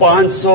500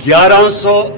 1100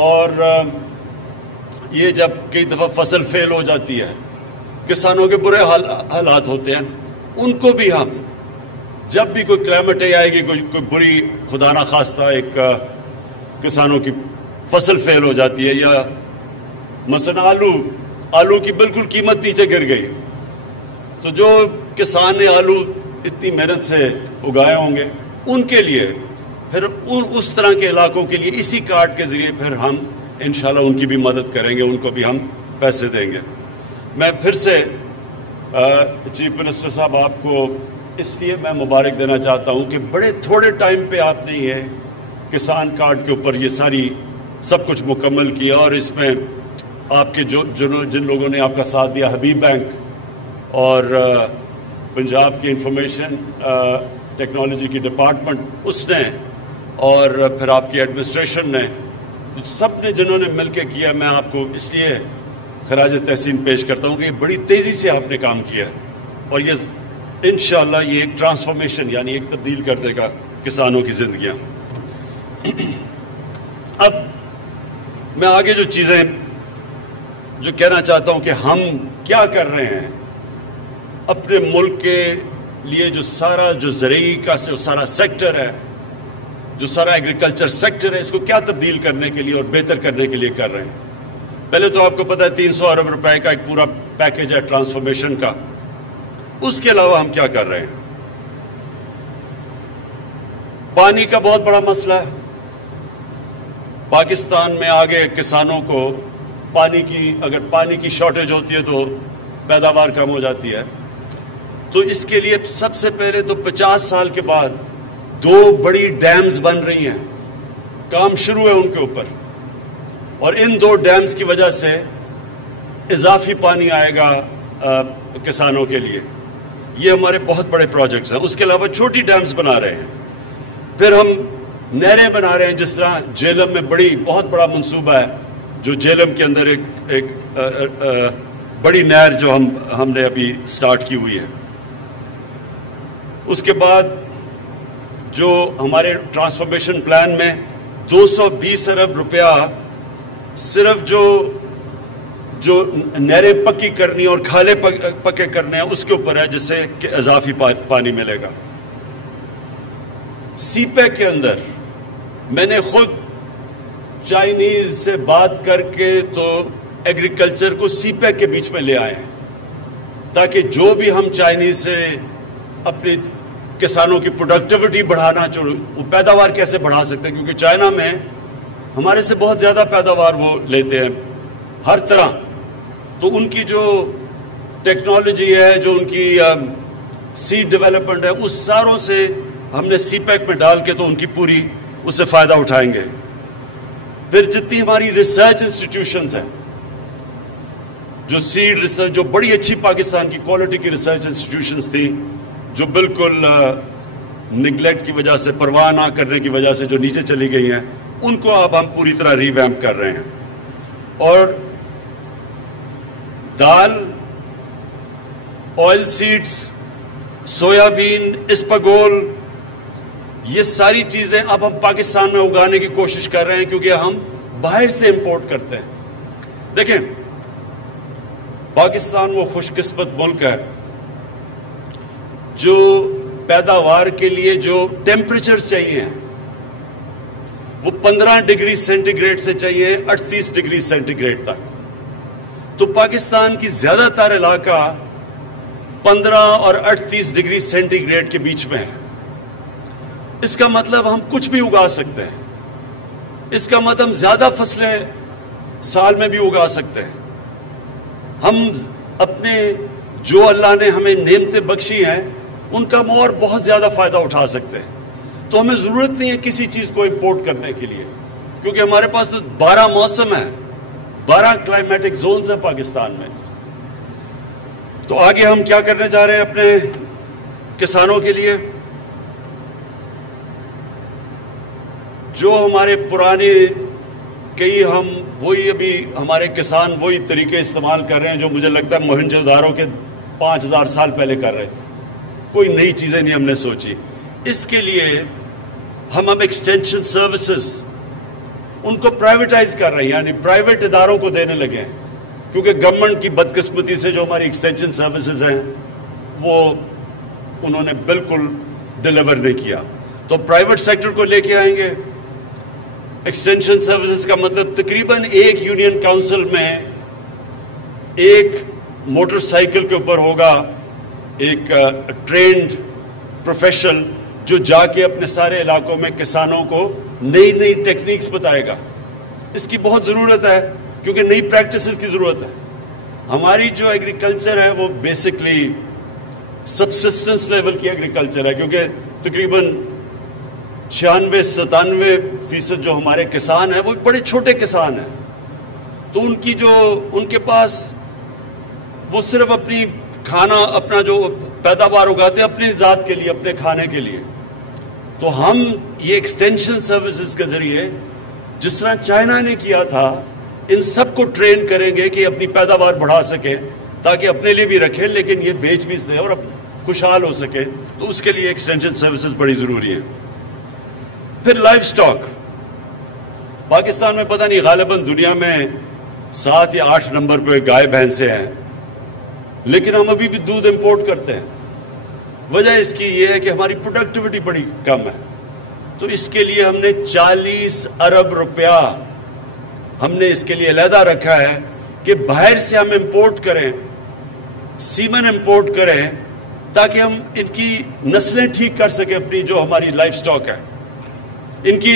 اور یہ جب کئی دفعہ فصل فیل ہو جاتی ہے، کسانوں کے برے حالات ہوتے ہیں، ان کو بھی ہم جب بھی کوئی کلائمیٹ آئے گی، کوئی بری خدا نخواستہ ایک کسانوں کی فصل فیل ہو جاتی ہے، یا مثلا آلو کی بالکل قیمت نیچے گر گئی، تو جو کسان نے آلو اتنی محنت سے اگائے ہوں گے ان کے لیے، پھر اس طرح کے علاقوں کے لیے اسی کارڈ کے ذریعے پھر ہم انشاءاللہ ان کی بھی مدد کریں گے، ان کو بھی ہم پیسے دیں گے۔ میں پھر سے چیف منسٹر صاحب آپ کو اس لیے میں مبارک دینا چاہتا ہوں کہ بڑے تھوڑے ٹائم پہ آپ نے یہ کسان کارڈ کے اوپر یہ سب کچھ مکمل کیا، اور اس میں آپ کے جن لوگوں نے آپ کا ساتھ دیا، حبیب بینک اور پنجاب کی انفارمیشن ٹیکنالوجی کی ڈپارٹمنٹ اس نے، اور پھر آپ کی ایڈمنسٹریشن نے، سب نے جنہوں نے مل کے کیا، میں آپ کو اس لیے خراج تحسین پیش کرتا ہوں کہ یہ بڑی تیزی سے آپ نے کام کیا، اور یہ انشاءاللہ یہ ایک ٹرانسفارمیشن یعنی ایک تبدیل کر دے گا کسانوں کی زندگیاں۔ اب میں آگے جو چیزیں جو کہنا چاہتا ہوں کہ ہم کیا کر رہے ہیں اپنے ملک کے لیے، جو زرعی کا سارا سیکٹر ہے، جو سارا ایگریکلچر سیکٹر ہے، اس کو کیا تبدیل کرنے کے لیے اور بہتر کرنے کے لیے کر رہے ہیں۔ پہلے تو آپ کو پتہ ہے 300 ارب روپے کا ایک پورا پیکیج ہے ٹرانسفارمیشن کا۔ اس کے علاوہ ہم کیا کر رہے ہیں؟ پانی کا بہت بڑا مسئلہ ہے پاکستان میں۔ آگے کسانوں کو اگر پانی کی شارٹیج ہوتی ہے تو پیداوار کم ہو جاتی ہے، تو اس کے لیے سب سے پہلے تو 50 سال کے بعد 2 بڑی ڈیمز بن رہی ہیں، کام شروع ہے ان کے اوپر، اور ان 2 ڈیمز کی وجہ سے اضافی پانی آئے گا کسانوں کے لیے۔ یہ ہمارے بہت بڑے پروجیکٹس ہیں۔ اس کے علاوہ چھوٹی ڈیمز بنا رہے ہیں، پھر ہم نہریں بنا رہے ہیں، جس طرح جہلم میں بہت بڑا منصوبہ ہے، جو جہلم کے اندر ایک بڑی نہر جو ہم نے ابھی سٹارٹ کی ہوئی ہے۔ اس کے بعد جو ہمارے ٹرانسفارمیشن پلان میں 220 ارب روپیہ صرف جو نہریں پکی کرنی اور کھالے پکے کرنے ہیں اس کے اوپر ہے، جس سے کہ اضافی پانی ملے گا۔ سی پیک کے اندر میں نے خود چائنیز سے بات کر کے تو ایگریکلچر کو سی پیک کے بیچ میں لے آئے ہیں، تاکہ جو بھی ہم چائنیز سے اپنی کسانوں کی پروڈکٹیوٹی بڑھانا، وہ پیداوار کیسے بڑھا سکتے ہیں، کیونکہ چائنا میں ہمارے سے بہت زیادہ پیداوار وہ لیتے ہیں ہر طرح، تو ان کی جو ٹیکنالوجی ہے، جو ان کی سیڈ ڈیولپمنٹ ہے، اس ساروں سے ہم نے سی پیک میں ڈال کے تو ان کی پوری اس سے فائدہ اٹھائیں گے۔ پھر جتنی ہماری ریسرچ انسٹیٹیوشنز ہیں، جو سیڈ ریسرچ، جو بڑی اچھی پاکستان کی کوالٹی کی ریسرچ انسٹیٹیوشنز تھی، جو بالکل نگلیکٹ کی وجہ سے، پرواہ نہ کرنے کی وجہ سے جو نیچے چلی گئی ہیں، ان کو اب ہم پوری طرح ریویمپ کر رہے ہیں۔ اور دال، آئل سیڈز، سویابین، اسپاگول، یہ ساری چیزیں اب ہم پاکستان میں اگانے کی کوشش کر رہے ہیں، کیونکہ ہم باہر سے امپورٹ کرتے ہیں۔ دیکھیں، پاکستان وہ خوش قسمت ملک ہے جو پیداوار کے لیے جو ٹیمپریچر چاہیے وہ 15 ڈگری سینٹی گریڈ سے چاہیے 38 ڈگری سینٹی گریڈ تک، تو پاکستان کی زیادہ تر علاقہ 15 اور 38 ڈگری سینٹی گریڈ کے بیچ میں ہے۔ اس کا مطلب ہم کچھ بھی اگا سکتے ہیں، اس کا مطلب زیادہ فصلیں سال میں بھی اگا سکتے ہیں۔ ہم اپنے جو اللہ نے ہمیں نعمتیں بخشی ہیں ان کا اور بہت زیادہ فائدہ اٹھا سکتے ہیں، تو ہمیں ضرورت نہیں ہے کسی چیز کو امپورٹ کرنے کے لیے، کیونکہ ہمارے پاس تو 12 موسم ہیں، 12 کلائمیٹک زونز ہیں پاکستان میں۔ تو آگے ہم کیا کرنے جا رہے ہیں اپنے کسانوں کے لیے؟ جو ہمارے پرانے ابھی ہمارے کسان وہی طریقے استعمال کر رہے ہیں جو مجھے لگتا ہے موہنجو دارو کے 5000 سال پہلے کر رہے تھے، کوئی نئی چیزیں نہیں ہم نے سوچی۔ اس کے لیے ہم اب ایکسٹینشن سروسز ان کو پرائیویٹائز کر رہے ہیں، یعنی پرائیویٹ اداروں کو دینے لگے ہیں، کیونکہ گورنمنٹ کی بدقسمتی سے جو ہماری ایکسٹینشن سروسز ہیں وہ انہوں نے بالکل ڈیلیور نہیں کیا، تو پرائیویٹ سیکٹر کو لے کے آئیں گے۔ ایکسٹینشن سروسز کا مطلب تقریباً ایک یونین کاؤنسل میں ایک موٹر سائیکل کے اوپر ہوگا ایک ٹرینڈ پروفیشنل جو جا کے اپنے سارے علاقوں میں کسانوں کو نئی نئی ٹیکنیکس بتائے گا۔ اس کی بہت ضرورت ہے کیونکہ نئی پریکٹسز کی ضرورت ہے۔ ہماری جو ایگریکلچر ہے وہ بیسکلی سبسسٹنس لیول کی ایگریکلچر ہے، کیونکہ تقریباً 96-97% جو ہمارے کسان ہیں وہ بڑے چھوٹے کسان ہیں، تو ان کے پاس وہ صرف اپنی کھانا، اپنا جو پیداوار اگاتے ہیں اپنی ذات کے لیے، اپنے کھانے کے لیے۔ تو ہم یہ ایکسٹینشن سروسز کے ذریعے جس طرح چائنا نے کیا تھا ان سب کو ٹرین کریں گے کہ اپنی پیداوار بڑھا سکیں تاکہ اپنے لیے بھی رکھیں لیکن یہ بیچ بھی دیں اور خوشحال ہو سکیں، تو اس کے لیے ایکسٹینشن سروسز بڑی ضروری ہیں۔ پھر لائف سٹاک، پاکستان میں پتہ نہیں غالباً دنیا میں 7 یا 8 نمبر پہ گائے بھینسیں ہیں، لیکن ہم ابھی بھی دودھ امپورٹ کرتے ہیں۔ وجہ اس کی یہ ہے کہ ہماری پروڈکٹیوٹی بڑی کم ہے، تو اس کے لیے ہم نے 40 ارب روپیہ ہم نے اس کے لیے علیحدہ رکھا ہے کہ باہر سے ہم امپورٹ کریں، سیمن امپورٹ کریں تاکہ ہم ان کی نسلیں ٹھیک کر سکیں، اپنی جو ہماری لائف سٹاک ہے ان کی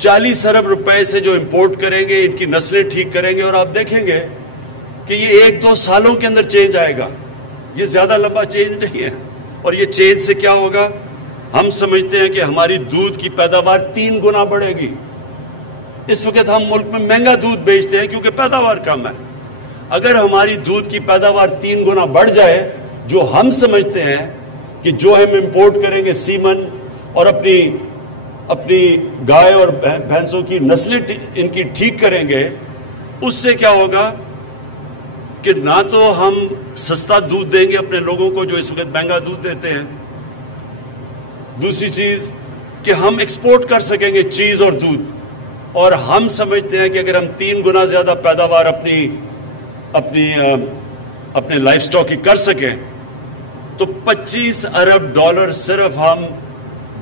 40 ارب روپے سے جو امپورٹ کریں گے ان کی نسلیں ٹھیک کریں گے، اور آپ دیکھیں گے کہ یہ 1-2 سالوں کے اندر چینج آئے گا، یہ زیادہ لمبا چینج نہیں ہے۔ اور یہ چینج سے کیا ہوگا؟ ہم سمجھتے ہیں کہ ہماری دودھ کی پیداوار 3 گنا بڑھے گی۔ اس وقت ہم ملک میں مہنگا دودھ بیچتے ہیں کیونکہ پیداوار کم ہے۔ اگر ہماری دودھ کی پیداوار 3 گنا بڑھ جائے، جو ہم سمجھتے ہیں کہ جو ہم امپورٹ کریں گے سیمن اور اپنی گائے اور بھینسوں کی نسلیں ان کی ٹھیک کریں گے، اس سے کیا ہوگا کہ نہ تو ہم سستا دودھ دیں گے اپنے لوگوں کو جو اس وقت مہنگا دودھ دیتے ہیں، دوسری چیز کہ ہم ایکسپورٹ کر سکیں گے چیز اور دودھ، اور ہم سمجھتے ہیں کہ اگر ہم 3 گنا زیادہ پیداوار اپنے لائف سٹاک کی کر سکیں تو $25 ارب صرف ہم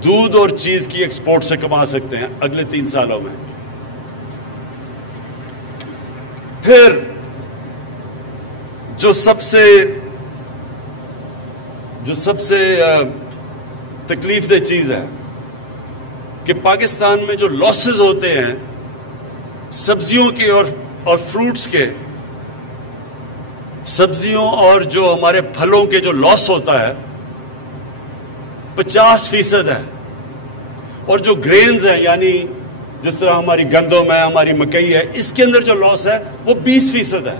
دودھ اور چیز کی ایکسپورٹ سے کما سکتے ہیں اگلے 3 سالوں میں۔ پھر جو سب سے تکلیف دہ چیز ہے کہ پاکستان میں جو لاسز ہوتے ہیں سبزیوں کے اور فروٹس کے، سبزیوں اور جو ہمارے پھلوں کے جو لاس ہوتا ہے 50% ہے، اور جو گرینز ہیں یعنی جس طرح ہماری گندم ہے، ہماری مکئی ہے، اس کے اندر جو لاس ہے وہ 20% ہے۔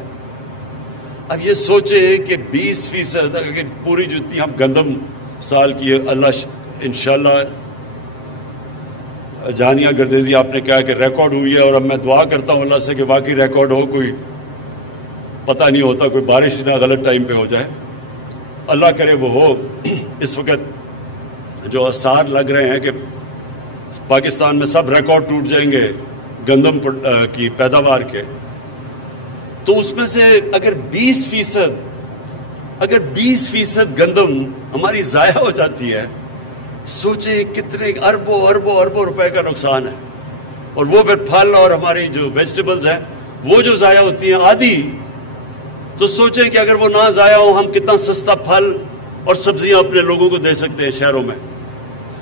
اب یہ سوچیں کہ 20% اگر پوری جتنی ہم گندم سال کی اللہ انشاءاللہ جہانیہ گردیزی آپ نے کہا کہ ریکارڈ ہوئی ہے، اور اب میں دعا کرتا ہوں اللہ سے کہ واقعی ریکارڈ ہو، کوئی پتہ نہیں ہوتا، کوئی بارش نہ غلط ٹائم پہ ہو جائے، اللہ کرے وہ ہو۔ اس وقت جو آثار لگ رہے ہیں کہ پاکستان میں سب ریکارڈ ٹوٹ جائیں گے گندم کی پیداوار کے، تو اس میں سے اگر 20% گندم ہماری ضائع ہو جاتی ہے، سوچیں کتنے اربوں روپے کا نقصان ہے۔ اور وہ پھر پھل اور ہماری جو ویجیٹیبلز ہیں وہ جو ضائع ہوتی ہیں آدھی، تو سوچیں کہ اگر وہ نہ ضائع ہو ہم کتنا سستا پھل اور سبزیاں اپنے لوگوں کو دے سکتے ہیں شہروں میں۔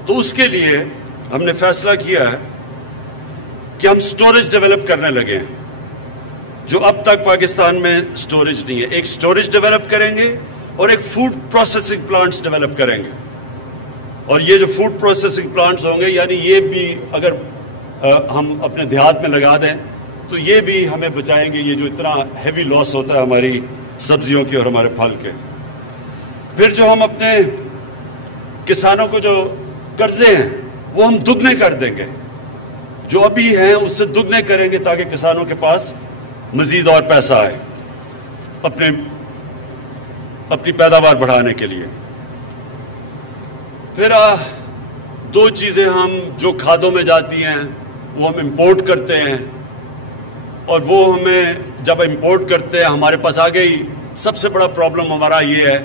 تو اس کے لیے ہم نے فیصلہ کیا ہے کہ ہم سٹوریج ڈیولپ کرنے لگے ہیں، جو اب تک پاکستان میں سٹوریج نہیں ہے۔ ایک سٹوریج ڈیولپ کریں گے اور ایک فوڈ پروسیسنگ پلانٹس ڈیولپ کریں گے، اور یہ جو فوڈ پروسیسنگ پلانٹس ہوں گے یعنی یہ بھی اگر ہم اپنے دیہات میں لگا دیں تو یہ بھی ہمیں بچائیں گے یہ جو اتنا ہیوی لاس ہوتا ہے ہماری سبزیوں کے اور ہمارے پھل کے۔ پھر جو ہم اپنے کسانوں کو جو قرضے ہیں وہ ہم دگنے کر دیں گے، جو ابھی ہیں اس سے دگنے کریں گے تاکہ کسانوں کے پاس مزید اور پیسہ آئے اپنی پیداوار بڑھانے کے لیے۔ پھر 2 چیزیں ہم جو کھادوں میں جاتی ہیں وہ ہم امپورٹ کرتے ہیں، اور وہ ہمیں جب امپورٹ کرتے ہیں ہمارے پاس آ گئی. سب سے بڑا پرابلم ہمارا یہ ہے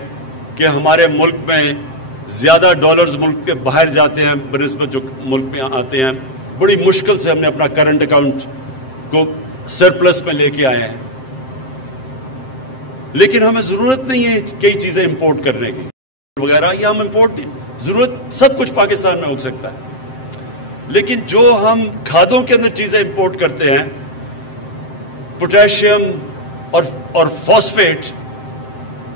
کہ ہمارے ملک میں زیادہ ڈالرز ملک کے باہر جاتے ہیں بنسبت جو ملک میں آتے ہیں. بڑی مشکل سے ہم نے اپنا کرنٹ اکاؤنٹ کو سرپلس میں لے کے آئے ہیں، لیکن ہمیں ضرورت نہیں ہے کئی چیزیں امپورٹ کرنے کی وغیرہ. یہ ہم امپورٹ ضرورت سب کچھ پاکستان میں ہو سکتا ہے، لیکن جو ہم کھادوں کے اندر چیزیں امپورٹ کرتے ہیں، پوٹیشیم اور فاسفیٹ،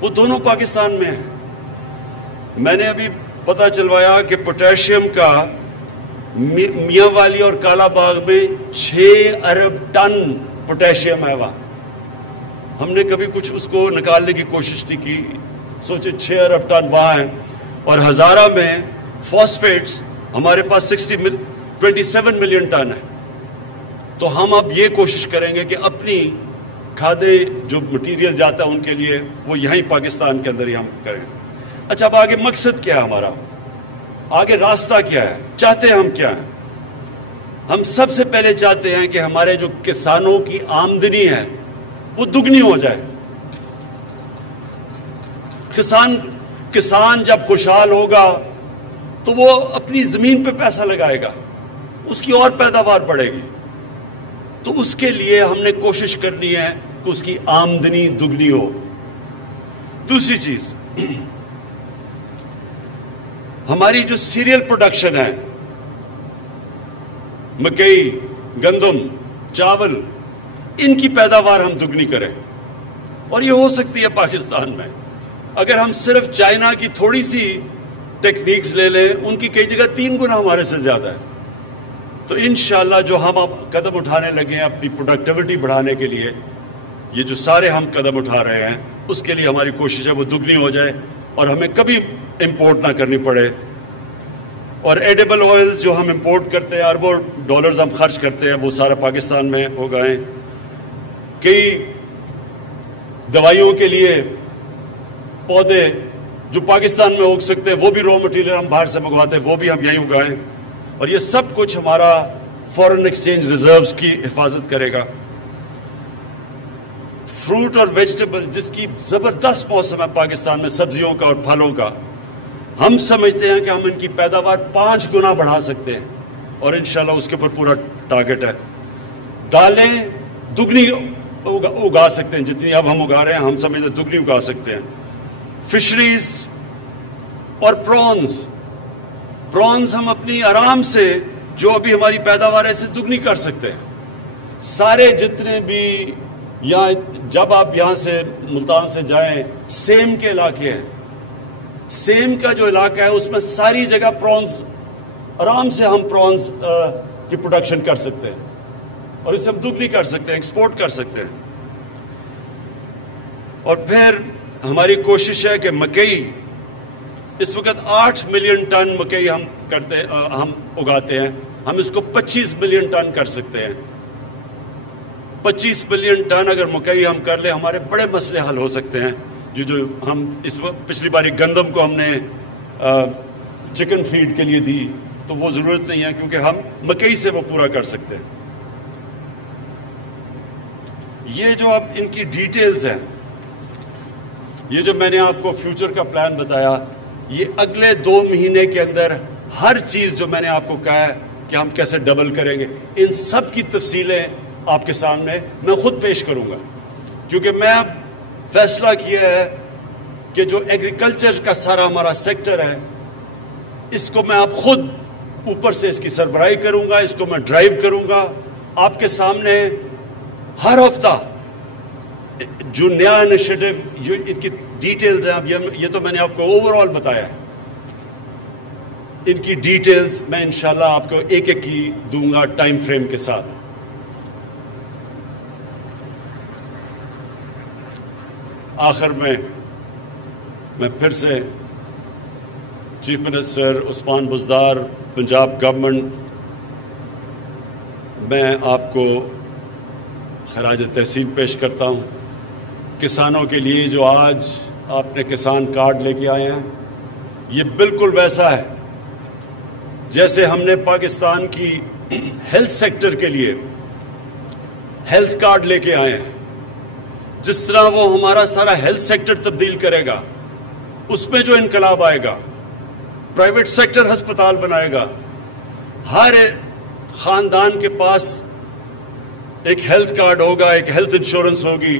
وہ دونوں پاکستان میں ہیں. میں نے ابھی پتہ چلوایا کہ پوٹیشیم کا میاں والی اور کالا باغ میں 6 ارب ٹن پوٹیشیم ہے. وہاں ہم نے کبھی کچھ اس کو نکالنے کی کوشش نہیں کی. سوچے 6 ارب ٹن وہاں ہیں. اور ہزارہ میں فاسفیٹس ہمارے پاس 27 ملین ٹن ہے. تو ہم اب یہ کوشش کریں گے کہ اپنی کھادے جو مٹیریل جاتا ہے ان کے لیے وہ یہیں پاکستان کے اندر ہی ہم کریں. اچھا، اب آگے مقصد کیا ہے ہمارا؟ آگے راستہ کیا ہے؟ چاہتے ہم کیا ہیں؟ ہم سب سے پہلے چاہتے ہیں کہ ہمارے جو کسانوں کی آمدنی ہے وہ دگنی ہو جائے. کسان جب خوشحال ہوگا تو وہ اپنی زمین پہ پیسہ لگائے گا، اس کی اور پیداوار بڑھے گی. تو اس کے لیے ہم نے کوشش کرنی ہے کہ اس کی آمدنی دگنی ہو. دوسری چیز، ہماری جو سیریل پروڈکشن ہے، مکئی، گندم، چاول، ان کی پیداوار ہم دگنی کریں. اور یہ ہو سکتی ہے پاکستان میں. اگر ہم صرف چائنا کی تھوڑی سی ٹیکنیکس لے لیں، ان کی کئی جگہ 3 گنا ہمارے سے زیادہ ہے. تو انشاءاللہ جو ہم اب قدم اٹھانے لگے ہیں اپنی پروڈکٹیوٹی بڑھانے کے لیے، یہ جو سارے ہم قدم اٹھا رہے ہیں، اس کے لیے ہماری کوشش ہے وہ دگنی ہو جائے اور ہمیں کبھی امپورٹ نہ کرنی پڑے. اور ایڈیبل آئلز جو ہم امپورٹ کرتے ہیں، اربوں ڈالرز ہم خرچ کرتے ہیں، وہ سارا پاکستان میں ہو گئے. کئی دوائیوں کے لیے پودے جو پاکستان میں اگ سکتے ہیں، وہ بھی را مٹیریل ہم باہر سے منگواتے ہیں، وہ بھی ہم یہیں اگائیں. اور یہ سب کچھ ہمارا فورن ایکسچینج ریزروز کی حفاظت کرے گا. فروٹ اور ویجیٹیبل جس کی زبردست موسم ہے پاکستان میں، سبزیوں کا اور پھلوں کا، ہم سمجھتے ہیں کہ ہم ان کی پیداوار 5 گنا بڑھا سکتے ہیں، اور انشاءاللہ اس کے اوپر پورا ٹارگٹ ہے. دالیں دگنی اگا سکتے ہیں، جتنی اب ہم اگا رہے ہیں ہم سمجھتے ہیں دگنی اگا سکتے ہیں. فشریز اور پرونز ہم اپنی آرام سے جو ابھی ہماری پیداوار ہے اسے دگنی کر سکتے ہیں. سارے جتنے بھی جب آپ یہاں سے ملتان سے جائیں، سیم کے علاقے ہیں، سیم کا جو علاقہ ہے اس میں ساری جگہ پرونز، آرام سے ہم پرونز کی پروڈکشن کر سکتے ہیں، اور اسے ہم دگنی کر سکتے ہیں، ایکسپورٹ کر سکتے ہیں. اور پھر ہماری کوشش ہے کہ مکئی، اس وقت 8 ملین ٹن مکئی ہم اگاتے ہیں، ہم اس کو 25 ملین ٹن کر سکتے ہیں. 25 ملین ٹن اگر مکئی ہم کر لیں، ہمارے بڑے مسئلے حل ہو سکتے ہیں. جو ہم اس وقت پچھلی باری گندم کو ہم نے چکن فیڈ کے لیے دی، تو وہ ضرورت نہیں ہے کیونکہ ہم مکئی سے وہ پورا کر سکتے ہیں. یہ جو اب ان کی ڈیٹیلز ہیں، یہ جو میں نے آپ کو فیوچر کا پلان بتایا، یہ اگلے 2 مہینے کے اندر ہر چیز جو میں نے آپ کو کہا ہے کہ ہم کیسے ڈبل کریں گے، ان سب کی تفصیلیں آپ کے سامنے میں خود پیش کروں گا. کیونکہ میں اب فیصلہ کیا ہے کہ جو ایگریکلچر کا سارا ہمارا سیکٹر ہے، اس کو میں اب خود اوپر سے اس کی سربراہی کروں گا، اس کو میں ڈرائیو کروں گا. آپ کے سامنے ہر ہفتہ جو نیا انیشیٹو، ان کی ڈیٹیلز ہیں، اب یہ تو میں نے آپ کو اوور آل بتایا ہے، ان کی ڈیٹیلز میں انشاءاللہ آپ کو ایک ایک کی دوں گا ٹائم فریم کے ساتھ. آخر میں پھر سے chief minister Usman Buzdar, Punjab government, میں آپ کو خراج تحسین پیش کرتا ہوں. کسانوں کے لیے جو آج آپ نے کسان کارڈ لے کے آئے ہیں، یہ بالکل ویسا ہے جیسے ہم نے پاکستان کی ہیلتھ سیکٹر کے لیے ہیلتھ کارڈ لے کے آئے ہیں. جس طرح وہ ہمارا سارا ہیلتھ سیکٹر تبدیل کرے گا, اس میں جو انقلاب آئے گا, پرائیویٹ سیکٹر ہسپتال بنائے گا, ہر خاندان کے پاس ایک ہیلتھ کارڈ ہوگا, ایک ہیلتھ انشورنس ہوگی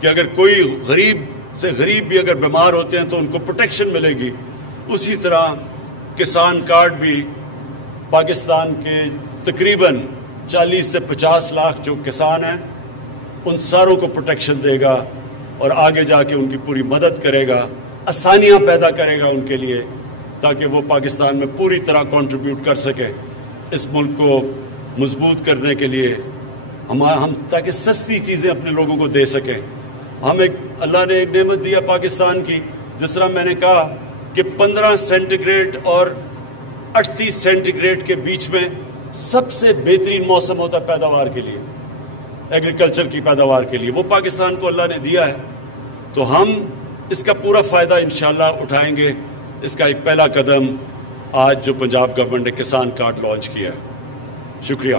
کہ اگر کوئی غریب سے غریب بھی اگر بیمار ہوتے ہیں تو ان کو پروٹیکشن ملے گی. اسی طرح کسان کارڈ بھی پاکستان کے تقریباً 40 سے 50 لاکھ جو کسان ہیں ان ساروں کو پروٹیکشن دے گا اور آگے جا کے ان کی پوری مدد کرے گا, آسانیاں پیدا کرے گا ان کے لیے, تاکہ وہ پاکستان میں پوری طرح کنٹریبیوٹ کر سکیں اس ملک کو مضبوط کرنے کے لیے, ہم تاکہ سستی چیزیں اپنے لوگوں کو دے سکیں. اللہ نے ایک نعمت دیا پاکستان کی, جس طرح میں نے کہا کہ 15 سینٹی گریڈ اور 38 سینٹی گریڈ کے بیچ میں سب سے بہترین موسم ہوتا ہے پیداوار کے لیے, ایگریکلچر کی پیداوار کے لیے, وہ پاکستان کو اللہ نے دیا ہے. تو ہم اس کا پورا فائدہ انشاءاللہ اٹھائیں گے. اس کا ایک پہلا قدم آج جو پنجاب گورنمنٹ نے کسان کارڈ لانچ کیا ہے. شکریہ.